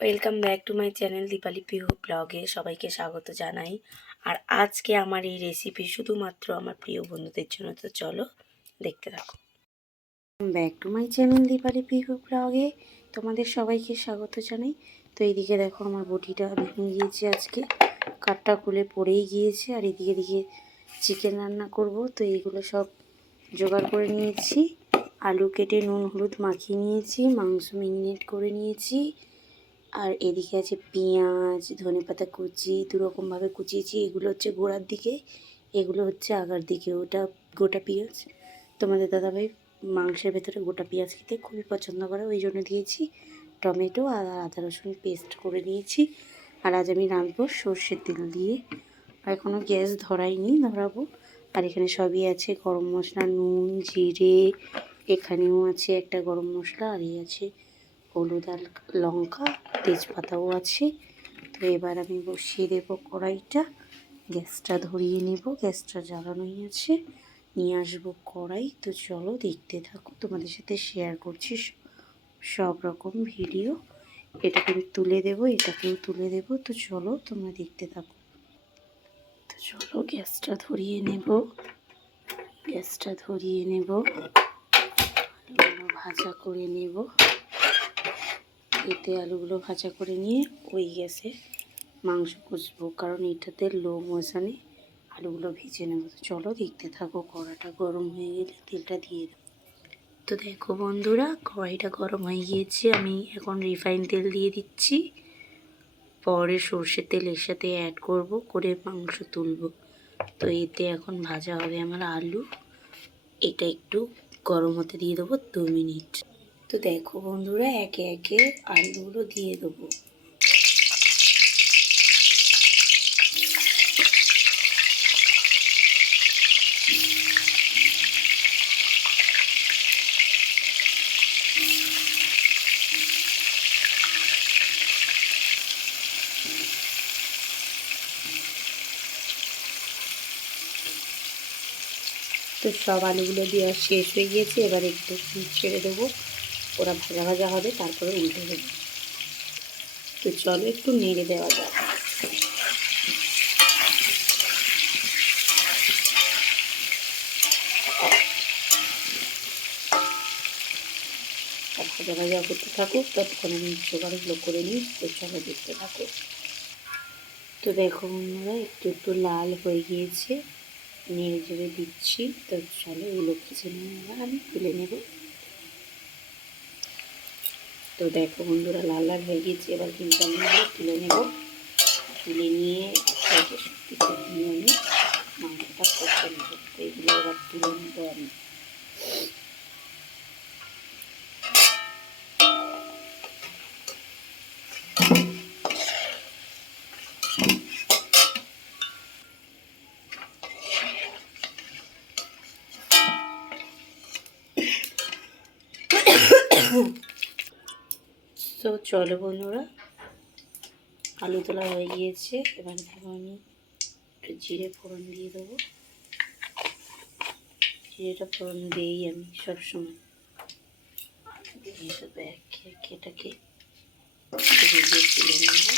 Welcome back to my channel Dipali Pihu ব্লগে সবাইকে স্বাগত জানাই। আর আজকে আমার এই রেসিপি শুধুমাত্র আমার প্রিয় বন্ধুদের জন্য, তো চলো দেখতে থাকো। Back to my channel Dipali Pihu ব্লগে তোমাদের সবাইকে স্বাগত জানাই। তো এইদিকে দেখো আমার বটিটা ভেঙে গিয়েছে, আজকে কাঠটা খুলে পড়েই গিয়েছে। আর এদিকে চিকেন রান্না করব, তো এইগুলো সব জোগাড় করে নিয়েছি। আলু কেটে নুন হলুদ মাখিয়ে নিয়েছি, মাংস ম্যারিনেট করে নিয়েছি। আর এদিকে আছে পেঁয়াজ, ধনেপাতা কুচি, দুরকমভাবে কুচিয়েছি। এগুলো হচ্ছে গোড়ার দিকে, এগুলো হচ্ছে আগার দিকে। ওটা গোটা পেঁয়াজ। তোমাদের দাদাভাই মাংসের ভেতরে গোটা পেঁয়াজ খেতে খুবই পছন্দ করে, ওই জন্য দিয়েছি। টমেটো আর আদা রসুন পেস্ট করে নিয়েছি। আর আজ আমি রাঁধবো সর্ষের তেল দিয়ে। আর এখনও গ্যাস ধরাইনি, ধরাবো। আর এখানে সবই আছে, গরম মশলা, নুন, জিরে, এখানেও আছে একটা গরম মশলা, আর এই আছে হলুদ আর লঙ্কা, তেজপাতাও আছে। তো এবার আমি বসিয়ে দেবো কড়াইটা, গ্যাসটা ধরিয়ে নেব। গ্যাসটা জ্বালানোই আছে, নিয়ে আসবো কড়াই। তো চলো দেখতে থাকো, তোমাদের সাথে শেয়ার করছি সব রকম ভিডিও। এটাকে আমি তুলে দেবো, এটাকেও তুলে দেবো। তো চলো তোমরা দেখতে থাকো। তো চলো গ্যাসটা ধরিয়ে নেব, গ্যাসটা ধরিয়ে নেব, ভাজা করে নেব। এতে আলুগুলো ভাজা করে নিয়ে ওই গ্যাসে মাংস কষবো, কারণ এটাতে লো মোশনে আলুগুলো ভেজে নেবো। তো চলো দেখতে থাকো। কড়াটা গরম হয়ে গেলে তেলটা দিয়ে দেবো। তো দেখো বন্ধুরা, কড়াইটা গরম হয়ে গিয়েছে, আমি এখন রিফাইন তেল দিয়ে দিচ্ছি। পরে সর্ষের তেল এর সাথে অ্যাড করব, করে মাংস তুলব। তো এতে এখন ভাজা হবে আমার আলু। এটা একটু গরম হতে দিয়ে দেবো 2 মিনিট। তো দেখো বন্ধুরা, একে একে আলুগুলো দিয়ে দেবো। তো সব আলুগুলো দেওয়া শেষ হয়ে গিয়েছে, এবার একটু ছেড়ে দেবো, ওরা ভাজা ভাজা হবে, তারপরে উল্টে দেবো। তো চলো একটু নেড়ে দেওয়া যাক। ভাজা ভাজা করতে থাকুক, ততক্ষণ আমি জোগাড়গুলো করে নিই। তো চলো দেখতে থাকো। তো দেখো বন্ধুরা, একটু একটু লাল হয়ে গিয়েছে, নেড়ে চেড়ে দিচ্ছি। তো চলো এগুলো ভেজে নিয়ে এবার আমি তুলে নেব। তো দেখো বন্ধুরা, লাল লাল হয়ে গিয়েছে, এবার কিন্তু আমি এগুলো তুলে নেব। তুলে নিয়ে সাইডে সব নিয়ে আমি মাংসটা করতে নেব। তো এগুলো এবার তুলে নেব আমি। তো চলো বন্ধুরা, আলু তোলা হয়ে গিয়েছে, এবার দেখো আমি একটু জিরে ফোড়ন দিয়ে দেবো। জিরেটা ফোড়ন দিয়েই আমি সবসময় দিয়ে দেবো একে একে, এটাকে ভেজে তুলে নেব।